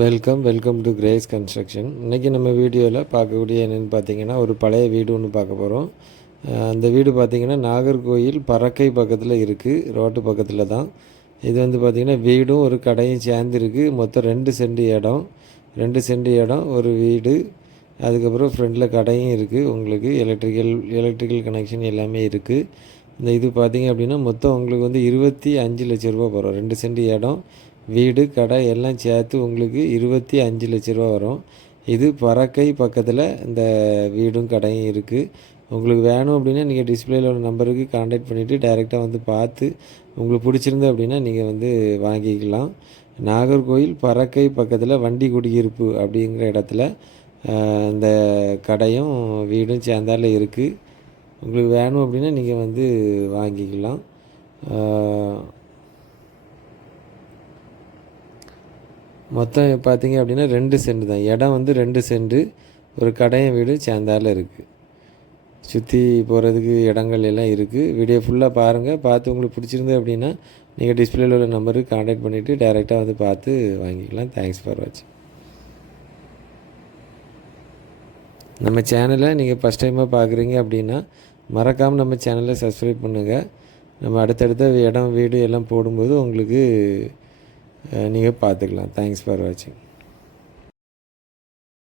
Welcome welcome to Grace construction இன்றைக்கி நம்ம வீடியோவில் பார்க்கக்கூடிய என்னென்னு பார்த்தீங்கன்னா ஒரு பழைய வீடு ஒன்று பார்க்க போகிறோம் அந்த வீடு பார்த்திங்கன்னா நாகர்கோயில் பறக்கை பக்கத்தில் இருக்குது ரோட்டு பக்கத்தில் தான். இது வந்து பார்த்திங்கன்னா வீடும் ஒரு கடையும் சேர்ந்துருக்கு மொத்தம் ரெண்டு சென்ட் இடம். ரெண்டு சென்ட் இடம் ஒரு வீடு. அதுக்கப்புறம் ஃப்ரண்டில் கடையும் இருக்குது உங்களுக்கு எலக்ட்ரிக்கல் எலக்ட்ரிக்கல் கனெக்ஷன் எல்லாமே இருக்குது இந்த இது பார்த்திங்க அப்படின்னா மொத்தம் உங்களுக்கு வந்து இருபத்தி அஞ்சு லட்ச ரூபா வரும் ரெண்டு சென்ட் இடம் வீடு கடை எல்லாம் சேர்த்து உங்களுக்கு இருபத்தி அஞ்சு லட்ச ரூபா வரும். இது பறக்கை பக்கத்தில் இந்த வீடும் கடையும் இருக்குது உங்களுக்கு வேணும் அப்படின்னா நீங்கள் டிஸ்பிளேல உள்ள நம்பருக்கு காண்டாக்ட் பண்ணிவிட்டு டைரெக்டாக வந்து பார்த்து உங்களுக்கு பிடிச்சிருந்து அப்படின்னா நீங்கள் வந்து வாங்கிக்கலாம். நாகர்கோயில் பறக்கை பக்கத்தில் வண்டி குடியிருப்பு அப்படிங்கிற இடத்துல இந்த கடையும் வீடும் சேர்ந்தால இருக்குது உங்களுக்கு வேணும் அப்படின்னா நீங்கள் வந்து வாங்கிக்கலாம். மொத்தம் பார்த்தீங்க அப்படின்னா ரெண்டு சென்ட் தான். இடம் வந்து ரெண்டு சென்ட் ஒரு கடையும் வீடு சேர்ந்தால இருக்குது சுற்றி போகிறதுக்கு இடங்கள் எல்லாம் இருக்குது வீடியோ ஃபுல்லாக பாருங்கள் பார்த்து உங்களுக்கு பிடிச்சிருந்து அப்படின்னா நீங்கள் டிஸ்பிளேல உள்ள நம்பருக்கு காண்டாக்ட் பண்ணிவிட்டு டைரெக்டாக வந்து பார்த்து வாங்கிக்கலாம். தேங்க்ஸ் ஃபார் வாட்சிங் நம்ம சேனலை நீங்கள் ஃபஸ்ட் டைமாக பார்க்குறீங்க அப்படின்னா மறக்காமல் நம்ம சேனலை சப்ஸ்கிரைப் பண்ணுங்கள் நம்ம அடுத்தடுத்த இடம் வீடு எல்லாம் போடும்போது உங்களுக்கு நீங்கள் பார்த்துக்கலாம். தேங்க்ஸ் ஃபார் வாட்சிங்